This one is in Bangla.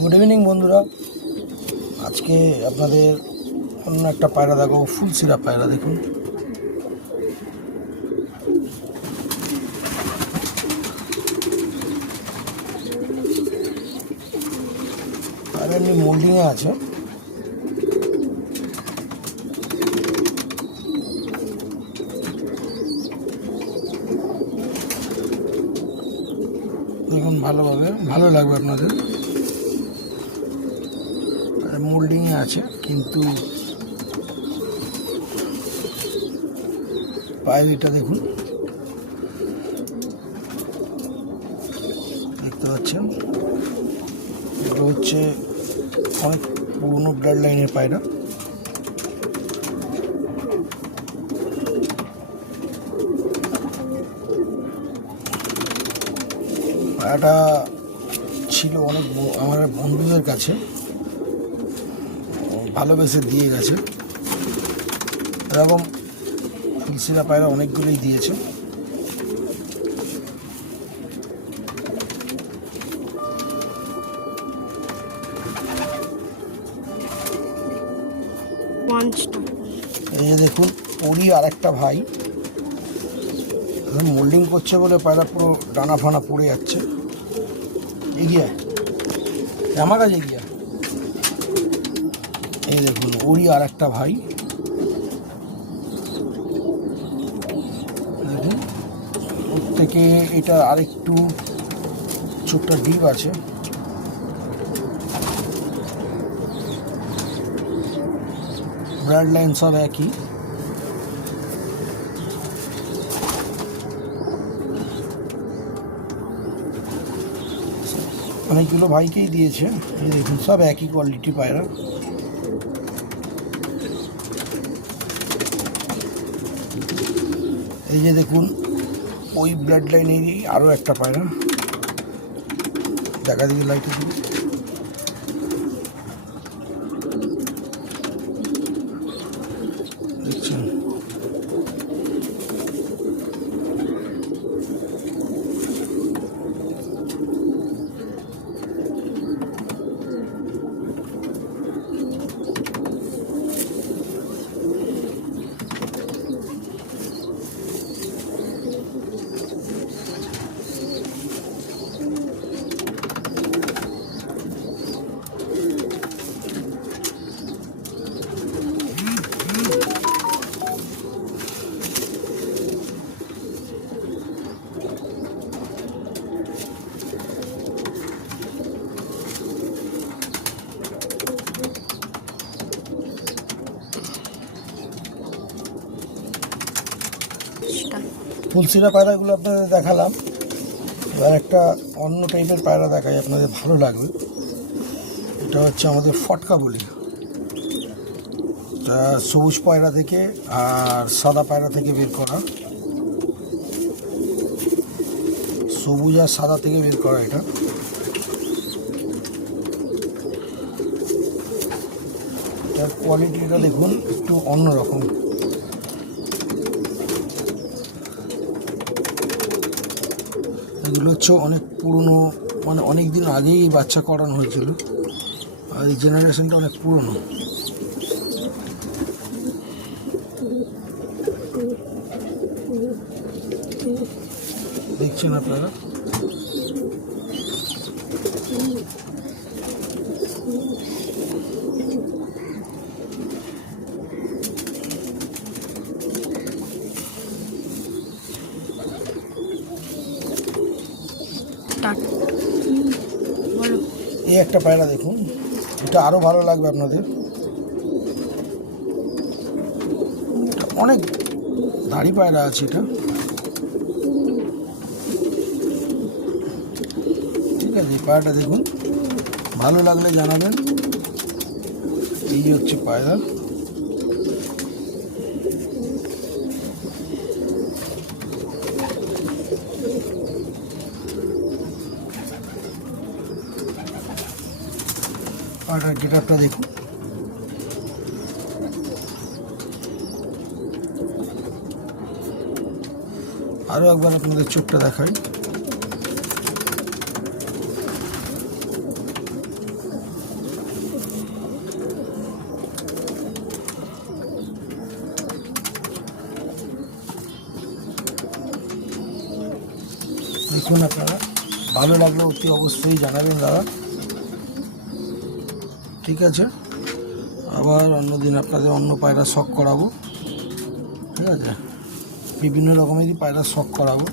গুড ইভিনিং বন্ধুরা। আজকে আপনাদের অন্য একটা পায়রা দেখাবো, ফুলশিরা পায়রা। দেখুন, পায়রা এমনি মোল্ডিংয়ে আছে। দেখুন ভালোভাবে, ভালো লাগবে আপনাদের। মোল্ডিংয়ে আছে, কিন্তু পায়রাটা দেখুন, দেখতে পাচ্ছেন, এটা হচ্ছে অনেক পুরনো ব্লাড লাইনের পায়রা। পায়রাটা ছিল অনেক আমার বন্ধুদের কাছে, ভালোবেসে দিয়ে গেছে। এরকম ফুলশিরা পায়রা অনেকগুলোই দিয়েছে। এই যে দেখুন, ওরই আরেকটা ভাই মোল্ডিং করছে বলে পায়রা পুরো ডানা ফানা পড়ে যাচ্ছে। এগিয়ে আমার কাছে এগিয়ে। এই দেখুন, ওরই আর একটা ভাই। দেখুন, ওর থেকে এটা আরেকটু ছোট্ট ডিপ আছে। ব্লাড লাইন সব একই। অনেকগুলো ভাইকেই দিয়েছে। এই দেখুন, সব একই কোয়ালিটি পায়রা। এই যে দেখুন, ওই ব্লাড লাইনেরই আরও একটা পায়রা। দেখা দিকে লাইটে দিকে দেখছেন। ফুলশিরা পায়রাগুলো আপনাদের দেখালাম। এবার একটা অন্য টাইপের পায়রা দেখাই, আপনাদের ভালো লাগবে। এটা হচ্ছে আমাদের ফটকা বলি। এটা সবুজ পায়রা থেকে আর সাদা পায়রা থেকে বের করা, সবুজ আর সাদা থেকে বের করা। এটা এটার কোয়ালিটিটা দেখুন, একটু অন্যরকম। এগুলো হচ্ছে অনেক পুরনো, মানে অনেক দিন আগেই বাচ্চা করানো হয়েছিল, আর এই জেনারেশনটা অনেক পুরনো। দেখছেন আপনারা। এই একটা পায়রা দেখুন, এটা আরো ভালো লাগবে আপনাদের। অনেক দাড়ি পায়রা আছে এটা, ঠিক আছে। এই পায়রাটা দেখুন, ভালো লাগলে জানাবেন। এই হচ্ছে পায়রা। পায়রার গেটআপটা দেখুন। আরও একবার আপনাদের চোখটা দেখাই। দেখুন আপনারা, ভালো লাগলে অতি অবশ্যই জানাবেন দাদা। ঠিক আছে, আবার অন্যদিন আপনাদের অন্য পায়রা শখ করাবো। ঠিক আছে, বিভিন্ন রকমেরই পায়রা শখ করাবো।